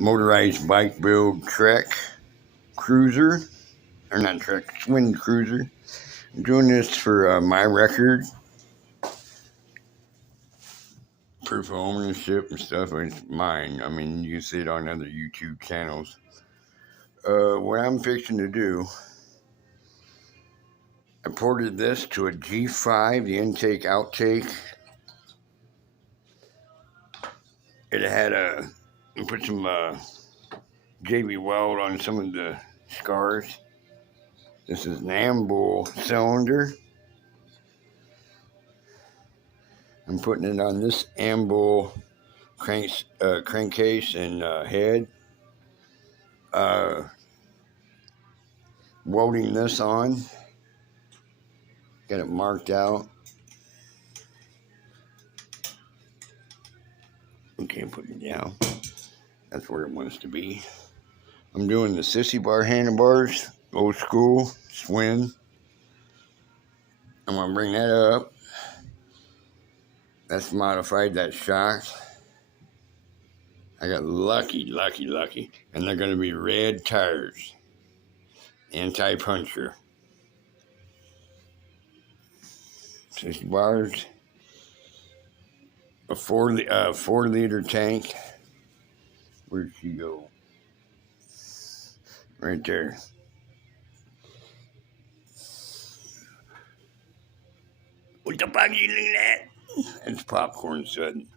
motorized bike build Trek Cruzer, or not Trek, Schwinn Cruzer. I'm doing this for my record, proof of ownership and stuff. It's mine. I mean, you can see it on other YouTube channels. What I'm fixing to do, I ported this to a G5, the intake outtake. It had put some JB Weld on some of the scars. This is an Anbull cylinder. I'm putting it on this Anbull crankcase and head. Welding this on. Got it marked out. Okay, put it down. That's where it wants to be. I'm doing the sissy bar handlebars, old school, Schwinn. I'm gonna bring that up. That's modified, that shock. I got lucky. And they're gonna be red tires. Anti-puncture. 60 bars. A 4-liter tank. Where'd she go? Right there. What the fuck are you looking at? It's popcorn sudden.